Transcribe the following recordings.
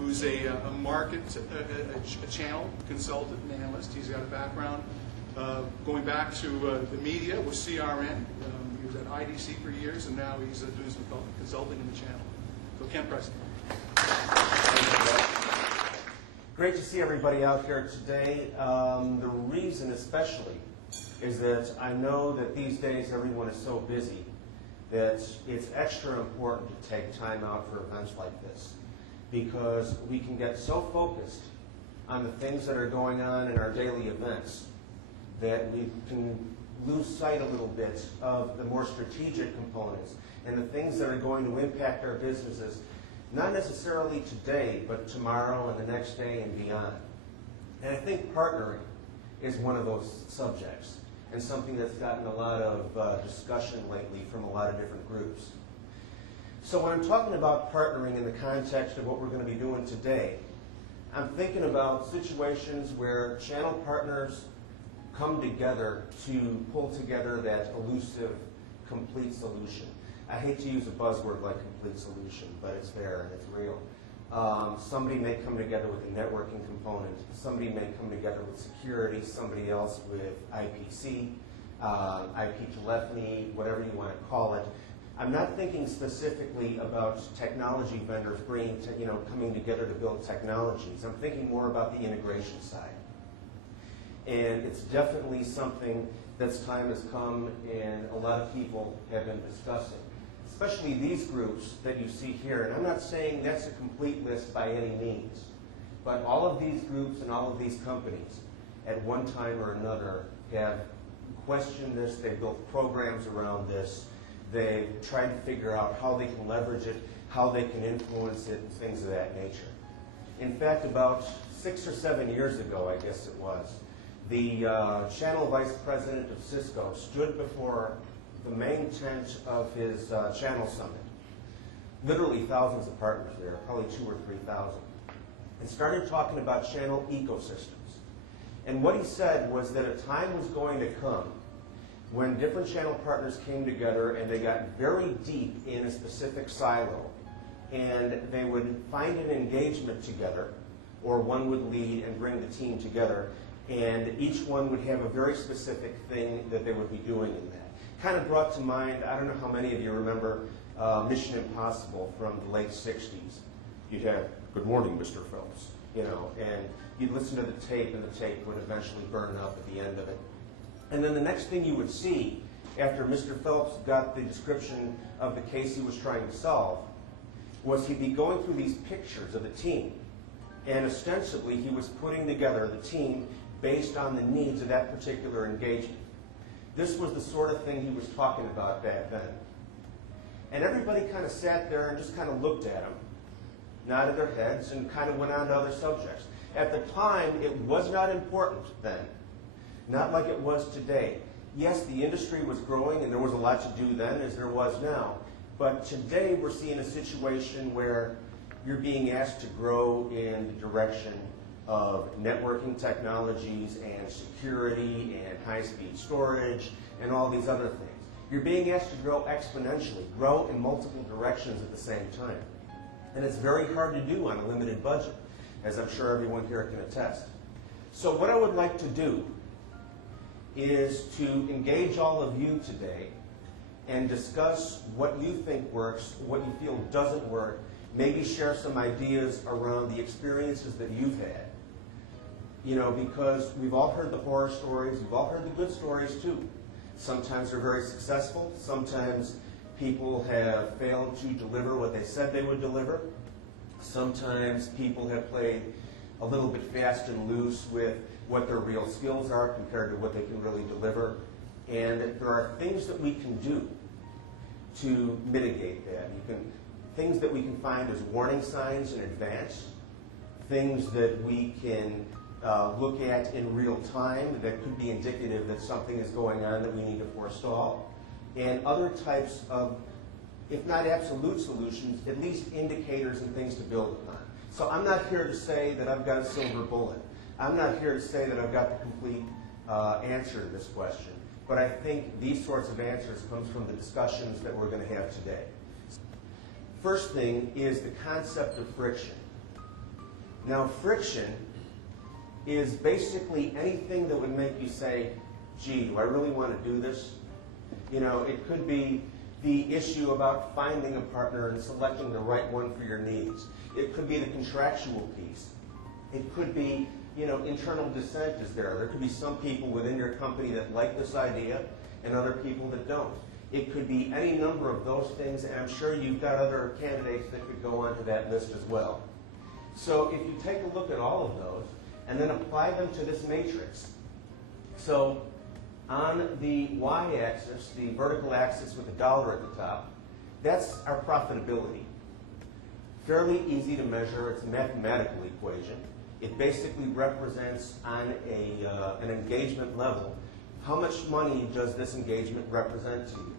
who's a channel consultant and analyst. He's got a background going back to the media with CRN. He was at IDC for years, and now he's doing some consulting in the channel. So Ken Presti. Great to see everybody out here today. The reason especially is that I know that these days everyone is so busy that it's extra important to take time out for events like this, because we can get so focused on the things that are going on in our daily events that we can lose sight a little bit of the more strategic components and the things that are going to impact our businesses, not necessarily today, but tomorrow and the next day and beyond. And I think partnering is one of those subjects, and something that's gotten a lot of discussion lately from a lot of different groups. So when I'm talking about partnering in the context of what we're going to be doing today, I'm thinking about situations where channel partners come together to pull together that elusive, complete solution. I hate to use a buzzword like complete solution, but it's there and it's real. Somebody may come together with a networking component. Somebody may come together with security. Somebody else with IPC, IP telephony, whatever you want to call it. I'm not thinking specifically about technology vendors coming together to build technologies. I'm thinking more about the integration side. And it's definitely something that's time has come and a lot of people have been discussing, especially these groups that you see here. And I'm not saying that's a complete list by any means, but all of these groups and all of these companies at one time or another have questioned this. They've built programs around this. They've tried to figure out how they can leverage it, how they can influence it, and things of that nature. In fact, about 6 or 7 years ago, I guess it was, the channel vice president of Cisco stood before the main tent of his channel summit, literally thousands of partners there, probably 2,000 or 3,000, and started talking about channel ecosystems. And what he said was that a time was going to come when different channel partners came together and they got very deep in a specific silo, and they would find an engagement together, or one would lead and bring the team together, and each one would have a very specific thing that they would be doing in that. Kind of brought to mind, I don't know how many of you remember Mission Impossible from the late 60s. You'd have, "Good morning, Mr. Phelps," and you'd listen to the tape, and the tape would eventually burn up at the end of it. And then the next thing you would see, after Mr. Phelps got the description of the case he was trying to solve, was he'd be going through these pictures of the team. And ostensibly, he was putting together the team based on the needs of that particular engagement. This was the sort of thing he was talking about back then. And everybody kind of sat there and just kind of looked at him, nodded their heads, and kind of went on to other subjects. At the time, it was not important then, not like it was today. Yes, the industry was growing, and there was a lot to do then as there was now. But today, we're seeing a situation where you're being asked to grow in the direction of networking technologies and security and high-speed storage and all these other things. You're being asked to grow exponentially, grow in multiple directions at the same time. And it's very hard to do on a limited budget, as I'm sure everyone here can attest. So what I would like to do is to engage all of you today and discuss what you think works, what you feel doesn't work, maybe share some ideas around the experiences that you've had. Because we've all heard the horror stories, we've all heard the good stories too. Sometimes they're very successful, sometimes people have failed to deliver what they said they would deliver. Sometimes people have played a little bit fast and loose with what their real skills are compared to what they can really deliver. And there are things that we can do to mitigate that. Things that we can find as warning signs in advance, things that we can look at in real time that could be indicative that something is going on that we need to forestall, and other types of, if not absolute solutions, at least indicators and things to build upon. So I'm not here to say that I've got a silver bullet. I'm not here to say that I've got the complete answer to this question. But I think these sorts of answers come from the discussions that we're going to have today. First thing is the concept of friction. Now, friction is basically anything that would make you say, gee, do I really want to do this? You know, it could be the issue about finding a partner and selecting the right one for your needs. It could be the contractual piece. It could be, you know, internal dissent is there. There could be some people within your company that like this idea and other people that don't. It could be any number of those things, and I'm sure you've got other candidates that could go onto that list as well. So if you take a look at all of those and then apply them to this matrix. So on the y-axis, the vertical axis with the dollar at the top, that's our profitability. Fairly easy to measure. It's a mathematical equation. It basically represents on an engagement level, how much money does this engagement represent to you?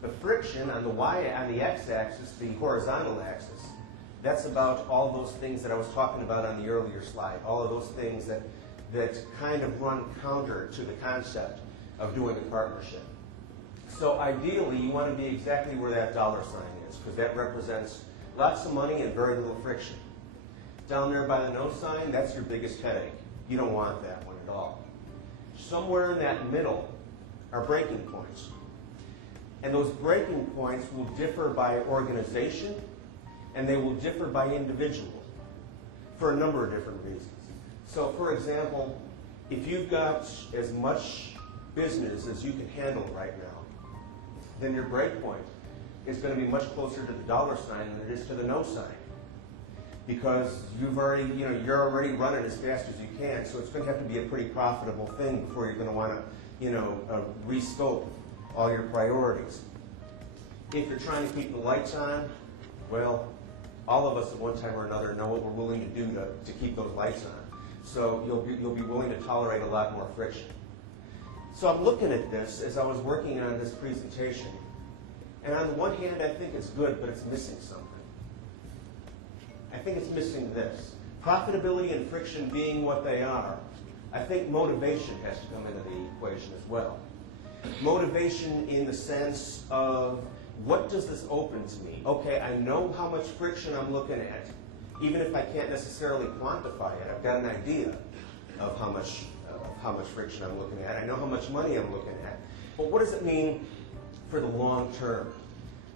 The friction on the x-axis, the horizontal axis, that's about all those things that I was talking about on the earlier slide, all of those things that kind of run counter to the concept of doing a partnership. So ideally, you want to be exactly where that dollar sign is, because that represents lots of money and very little friction. Down there by the no sign, that's your biggest headache. You don't want that one at all. Somewhere in that middle are breaking points. And those breaking points will differ by organization, and they will differ by individual for a number of different reasons. So, for example, if you've got as much business as you can handle right now, then your break point is going to be much closer to the dollar sign than it is to the no sign. Because you're already running as fast as you can, so it's going to have to be a pretty profitable thing before you're going to want to, rescope all your priorities. If you're trying to keep the lights on, well, all of us at one time or another know what we're willing to do to keep those lights on. So you'll be willing to tolerate a lot more friction. So I'm looking at this as I was working on this presentation, and on the one hand, I think it's good, but it's missing something. I think it's missing this. Profitability and friction being what they are, I think motivation has to come into the equation as well. Motivation in the sense of, what does this open to me? Okay, I know how much friction I'm looking at. Even if I can't necessarily quantify it, I've got an idea of how much friction I'm looking at. I know how much money I'm looking at. But what does it mean for the long term?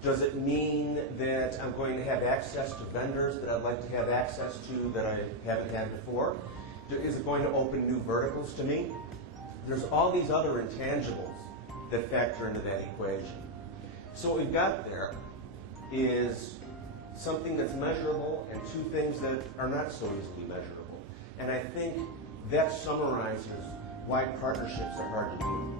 Does it mean that I'm going to have access to vendors that I'd like to have access to that I haven't had before? Is it going to open new verticals to me? There's all these other intangibles that factor into that equation. So what we've got there is something that's measurable and two things that are not so easily measurable. And I think that summarizes why partnerships are hard to do.